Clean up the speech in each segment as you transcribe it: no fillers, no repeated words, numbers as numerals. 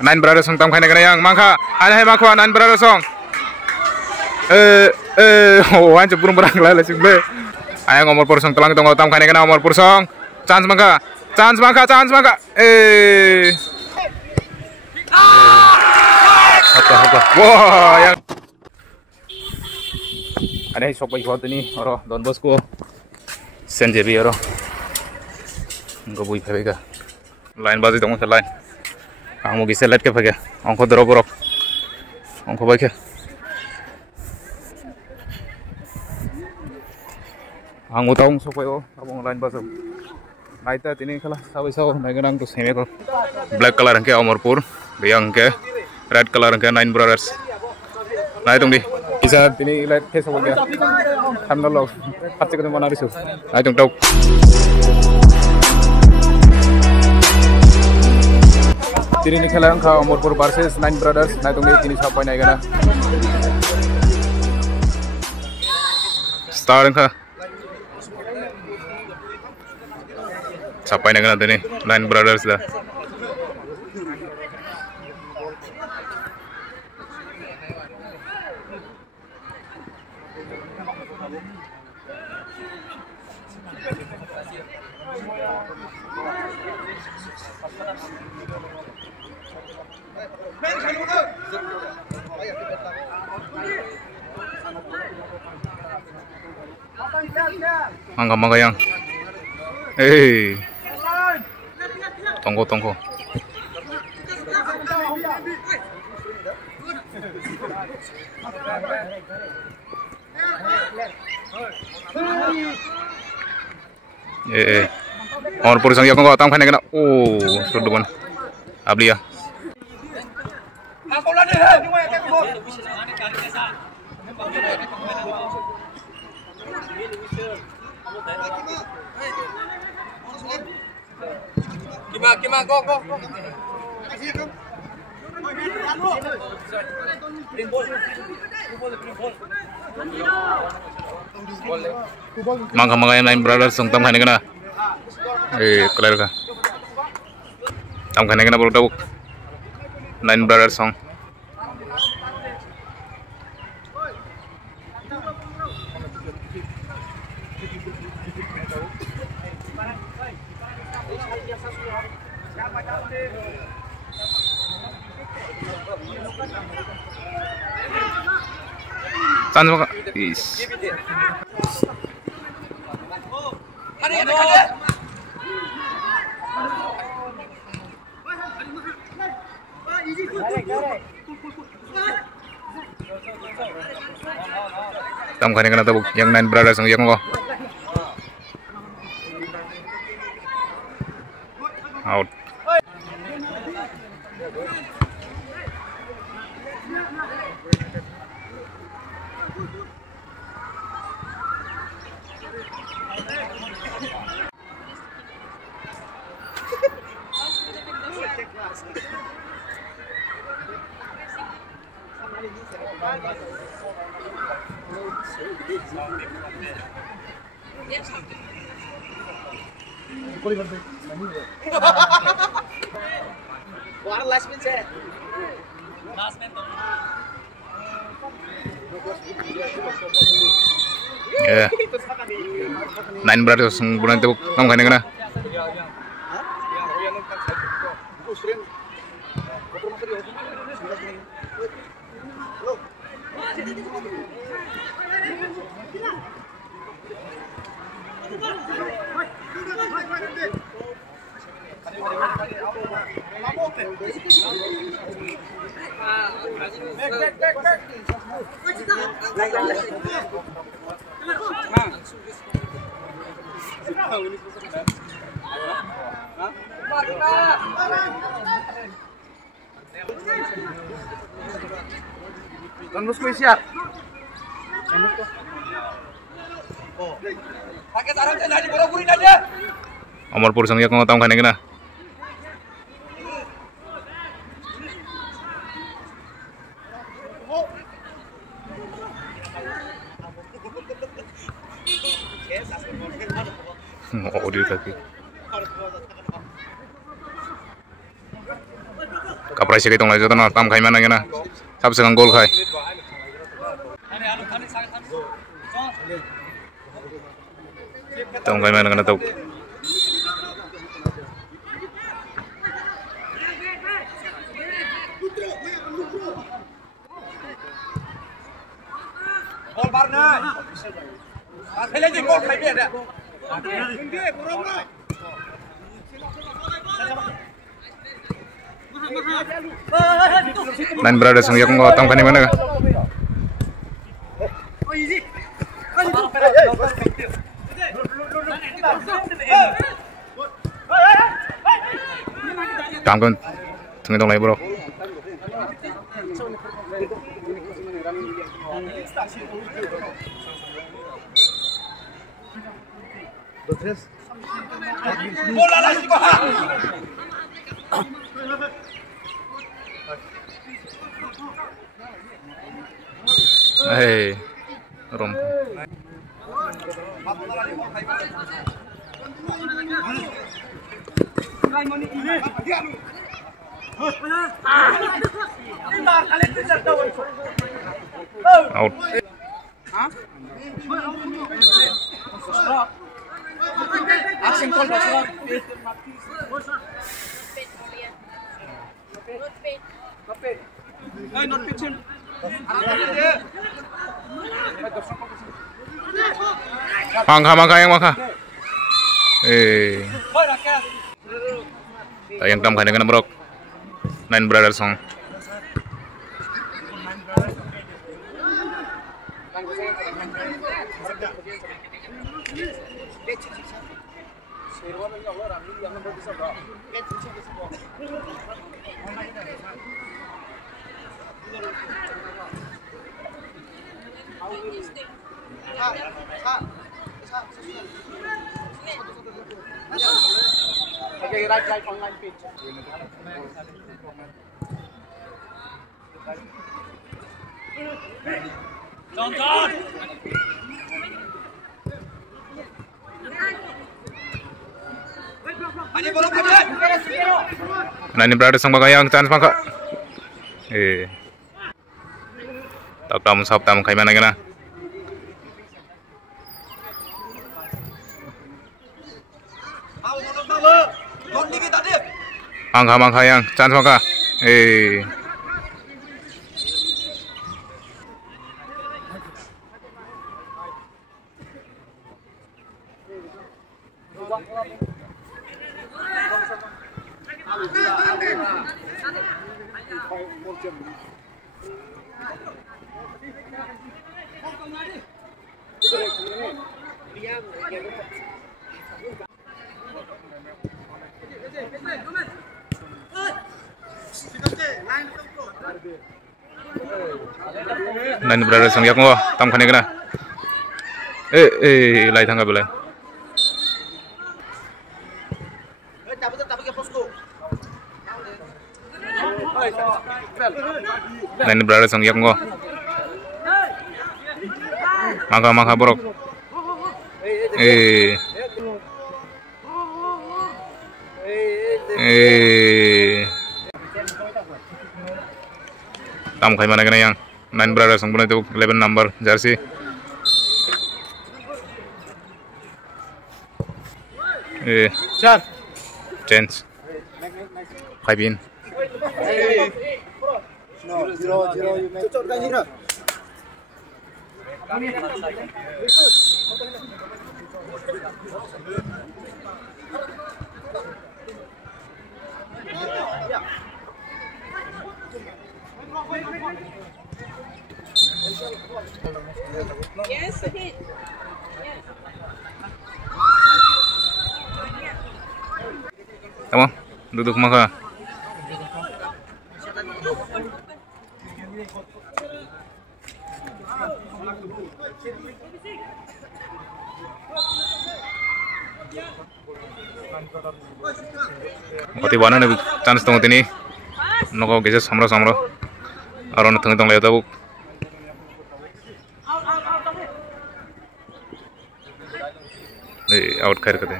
Nine Brothers song tam khaina kana yang mangkha ana hai makwa Nine Brothers song oh anjir burung berang lala singbe ayang Omorpur song telang tong tam khaina kana Omorpur song chance mangkha apa wah yang ada sok bai hot ni oro Don Bosco Saint Xavier oro ngo bui phega line bazi dong line ang mo giselat ke phega angko dro borok angko bai ke ang utang sok bai o abong line bazo naita tini khala sabai saw naganang to seme ko black color ke Omorpur yang ke red color ke Nine Brothers nai tong di isa tini light ke sok ga thamna log patche ko mana risu nai tong tau tini ni khela angka Omorpur versus Nine Brothers nai tong di tini sapai nai gana star angka sapai nai gana tini Nine Brothers da mangga yang tunggu Omorpur sang yakong tam khaina kana suduman abli ya Kima go mangga yang Nine Brothers song tam khaina kana clear ka tam khaina kana bolu tabuk Nine Brothers song chance maka is tam khaina kana tabuk yang Nine Brothers sang yang ko out Nine Brothers bulan tebuk tam khaina kana Don Bosco siap. Omorpur sang yak ngotam khaina kana audio lagi price kai tong lai jotono tam khai mana ngena sab se gol khai tam khai mana ngena tau Gol Barna. Pele je gol khai dia. Nine Brothers yang yang ngotong kan di mana? Tangkon, tunggu dong lagi bro. Bola lagi kok. Hey, rom. Out. Action call basura. Not pitching. Mangka yang mangka. Yang tam kena brok. Nine Brothers song. Okay, right online pitch. Johnson. Nine Brothers sang bagayang chance mangka. Tak tamu sab tamu kai mana gana. Mangka yang chance mangka. Nine Brothers sang yak ngo tam khane gana. Lai thanga belai. Nine Brothers sang yak ngo. Mangka borok. Tam khai mana gana yang Nine Brothers sang itu 11 number jersey. Char. Change. 5 in. No, 0 you make. Cocok kan hira. Yes, hit. Tama, duduk maka. Oti wana ne chance tong tini. Noko gese samro. Aron tong le tabuk. Out khair kate.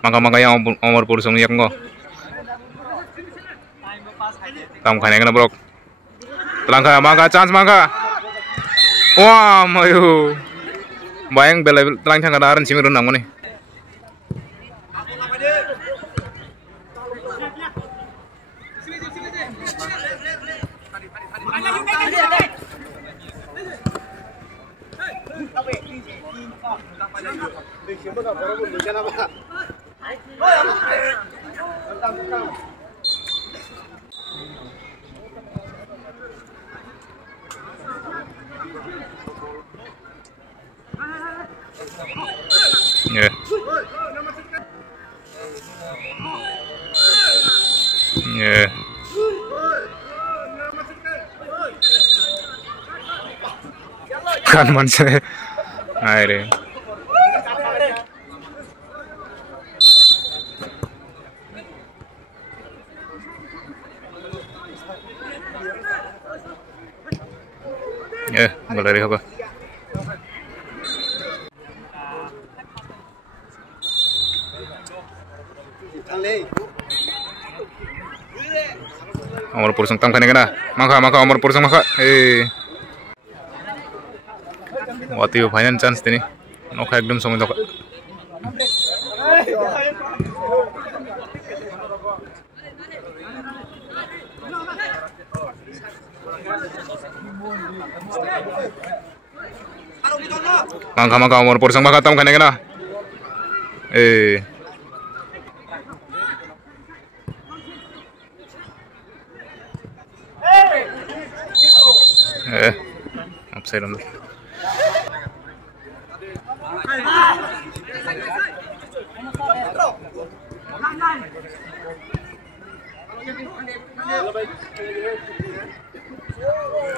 Mangka yang Omar Pur sung yak ngo. Tam khane kana brok. Telangka mangka chance mangka. Wah, mayu. Bayang bela telang thang kadaran simir nang ngone. Yeah. Yeah. Kan man se. Aire. Boleh rin ako. Omar Pur sung tam khane kana. Maka Omar Pur sung maka. Wati final chance tini. Nokha ekdom somoi doka. Maka Omar Pur sung maka tam khane kana. Upside on the.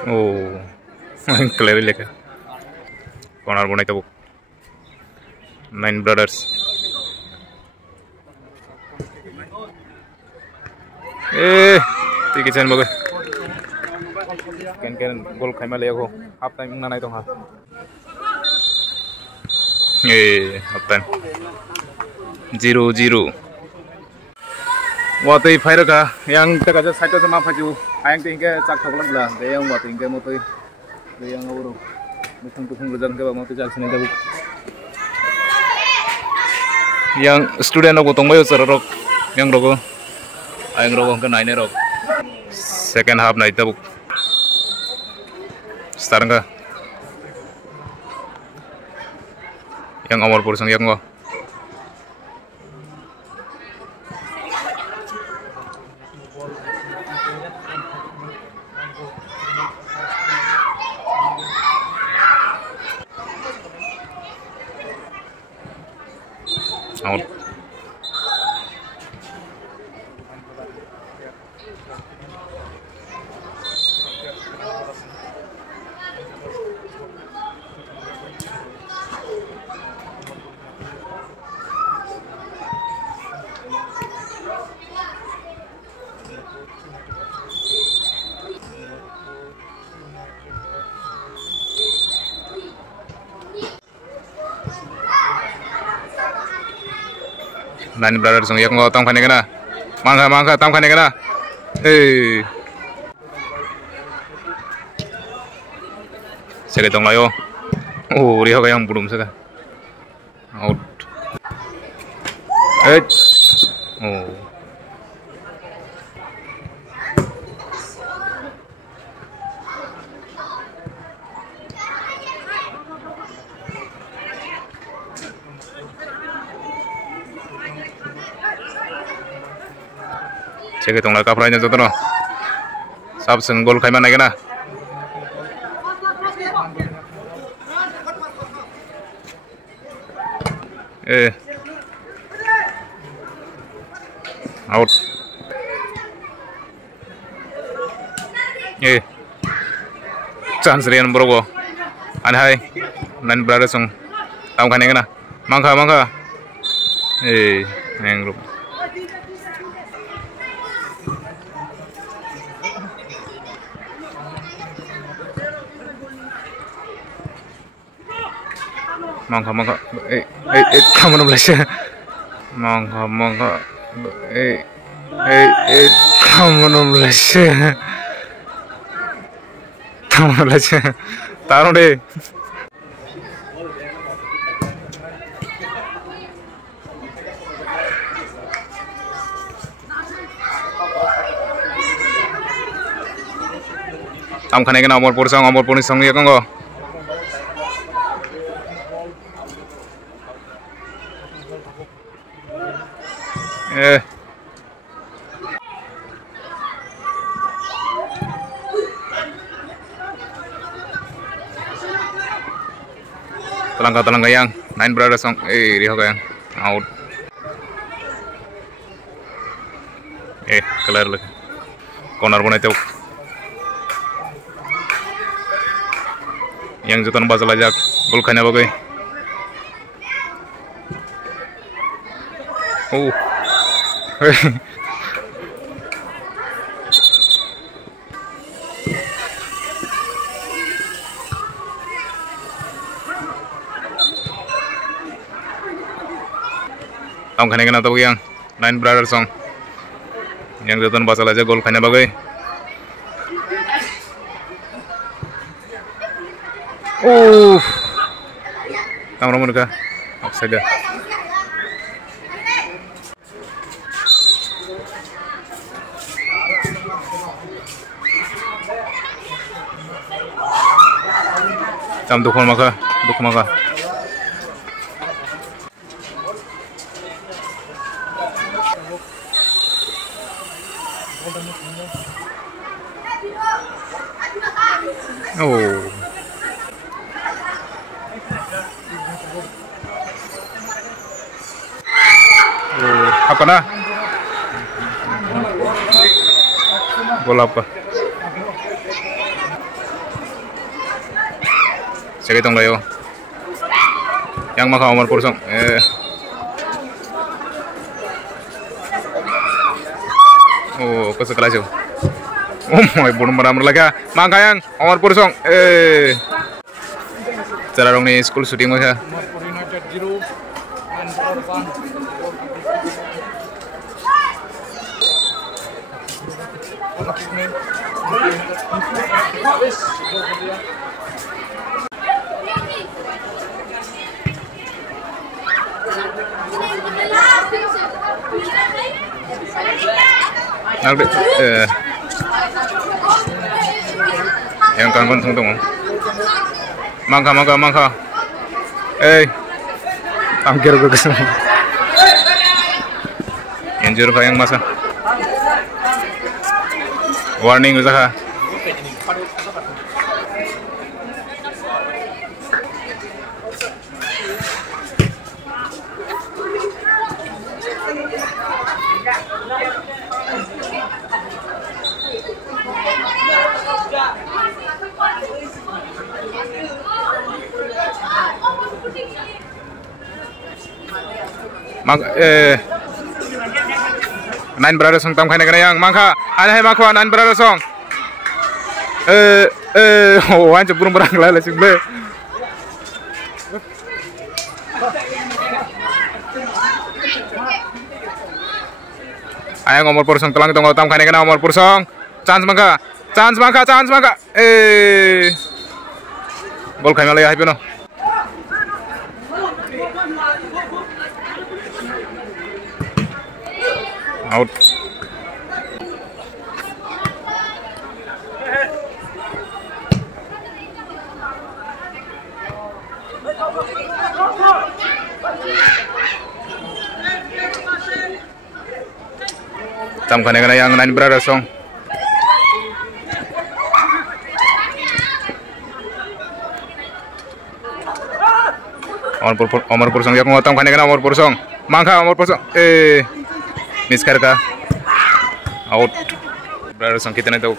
Oh, clearly like corner bonai tabuk. Nine brothers. Tiga bagus. Ken gol khaima le ko half time na nai tong ha. Half time 0-0. Watoi phairaka yang taka ja side ta ma phaju ayang tingke chak thoklan la de yang watoi tingke motoi de yang auro muthung tukhung lejang ke ba motoi chak sine dabu yang student ko tongbayo sararok yang rogo ayang rogo ke naine rok second half nai dabu start ka yang Omar Pur sung yak ngo out. Nine brothers sung yak ngo tam khane kana mangka tam khane kana sege tong layo ri hoga yang bulum sega out sege tong la kapra nya jotono sab sung gol khaima nai kana out chance rian brogo an hai nan brother sung tam khane kana mangka neng group Mangka. Kamu nulis. Mangka. Kamu nulis. Taruh deh. Tam khane kena Amarpur ni song ya kanggo. Telangka yang Nine Brothers song riho yang out. Kelar lagi. Corner bunai teu. Yang jutaan basal ajak gol khanya bagai. Tam khane kena tahu yang Nine Brothers song. Yang jutaan basal ajak gol khanya bagai. Kamera mereka offside. Tam duk maka. Apa na? Gol apa? Sige tong layo. Yang maka Amarpur song. Kesekelas yo. Belum beramar lagi. Maka yang Amarpur song. Cara dong nih school shooting aja. Amarpur United 0 and 1. Yang kan tunggu. Mangka. Hampir gue kesana. Injur yang masa. Warning usaha. Nine Brothers song tam khane kana yang mangka ada hai makwa Nine Brothers song anjir burung berang lala simple ayang Amarpur song telang tong tam khane kana Amarpur song chance mangka gol khame lay hai pino out. Tam khane kana yang Nine Brothers song. Amarpur song yang tam khane kana Amarpur song. Mangka Amarpur song. Miss Karka out brother song कितने तो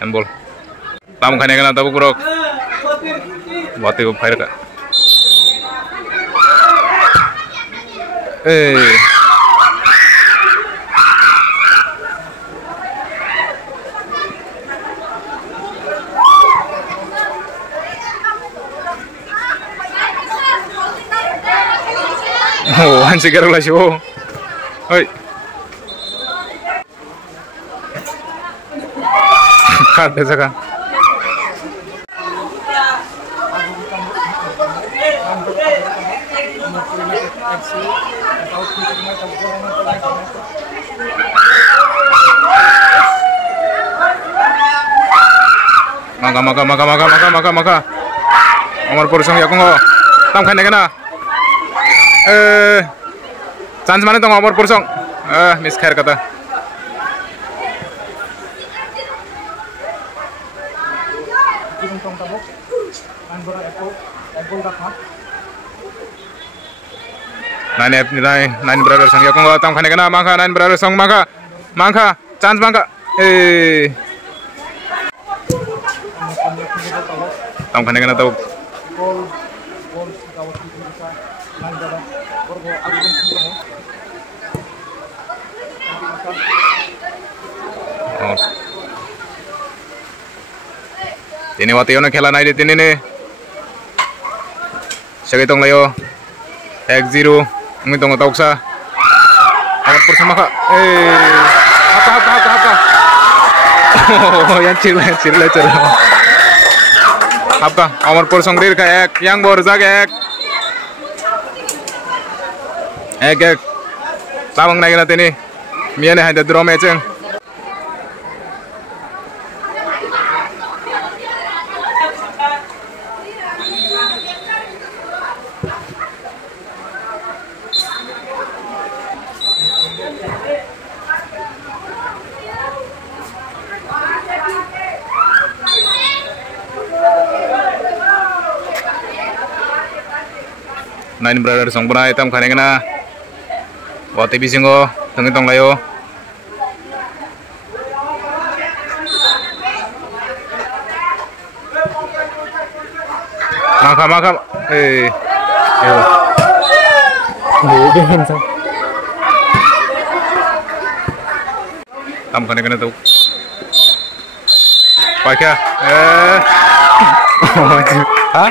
handball tam khane kana tabu kurok bate ko fire ka Oh, ansi kira lah sih. Oi. Kada saka. Maka. Amarpur song ya kongo. Tam khane kana. Chance mane tong Amarpur song. Miss khair kata. Nine brother song ya kongo. Tam khane kana maka nine brother song maka. Chance maka. Tam khane kana tau. Ini wati ono khela nai tini ne sagai tong layo 1-0 ngi tong tauksa Amarpur sama ka apa oh yang cirle apa Amarpur song dir ka ek yang bor jag ek tabang nai na tini miane ha da draw match Nine brother song bunai tam khane kana wati bisingo tangi tong layo maka tam khane kana tu pakai ha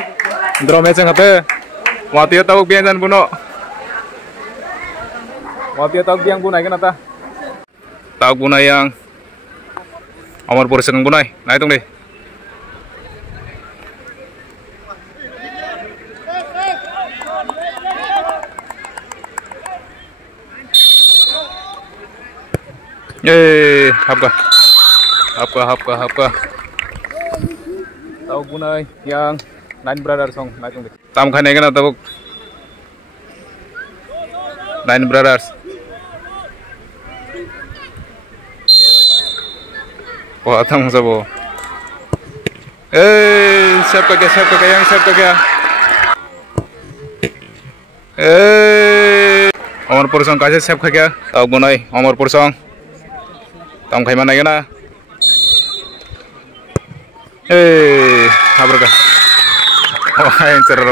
draw match ngape wati tahu biasan puno wati tahu biang punai kan ata tahu punai yang Amarpur seng punai nah hitung deh hapka tahu punai yang Nine brother song nah hitung deh tam khane kana tabuk Nine brothers wah tang sabo siapa kaya Amarpur song kasih siapa kaya tahu bunai Amarpur song tam khai mana kana habraka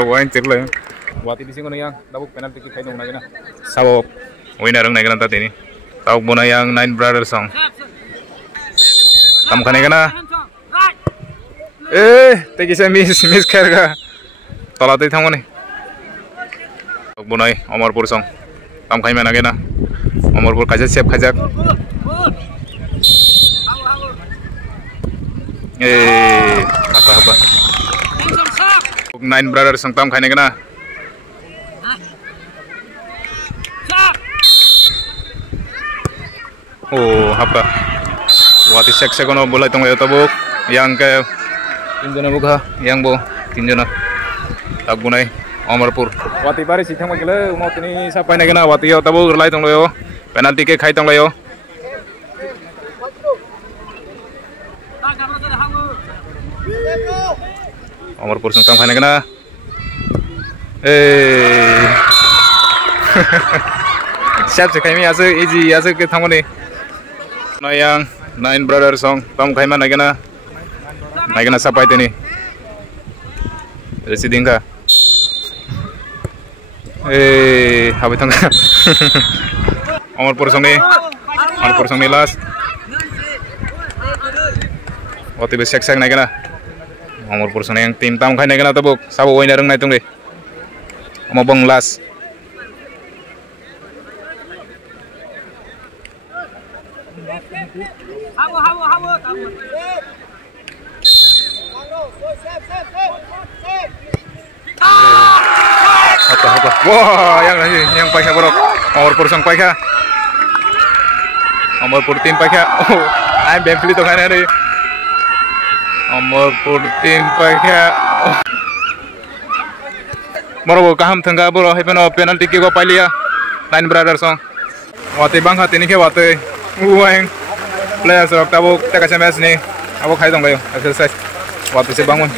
wain cerlah wati di sini yang tabuk penalti kita dong lagi na sabok winner ng nagan tadi ini tabuk muna yang Nine Brothers song tam khane kana tegi sa miss karga tolate thamone tabuk muna Amarpur song tam khai mana gena Amarpur kaje save khajak apa Nine Brothers song tam khane kana oh apa wati sek sekono bola tong ya tabuk yang ke tinjona buka yang bo tinjona tagunai Amarpur wati pare sithang magile mo tini sapai na gena wati ya tabuk lai tong loyo penalti ke khai tong loyo Amarpur sung tam khane gena siap sekai mi ase easy ase ke thamone yang Nine Brothers song tam khai mana gena sapai tini residing ka habi tong Amarpur song ni last wati be sek na gena Amarpur song yang tim tam khai na gena tabuk sabo winner ng naitung de amabong last Apa? Wah, yang pakai borok. Nomor pur sang pakai. Nomor pur tim pakai. Oh, I'm Benfli tuh kan ada. Nomor pur tim pakai. Moro kaham tengah boro hepeno penalti ki go pailia. Nine Brothers song. Wate bang hati ni ke wate. Uang. Players rok tabuk teka match ni. Abo khai dong gayo. Exercise. Wate se bangun.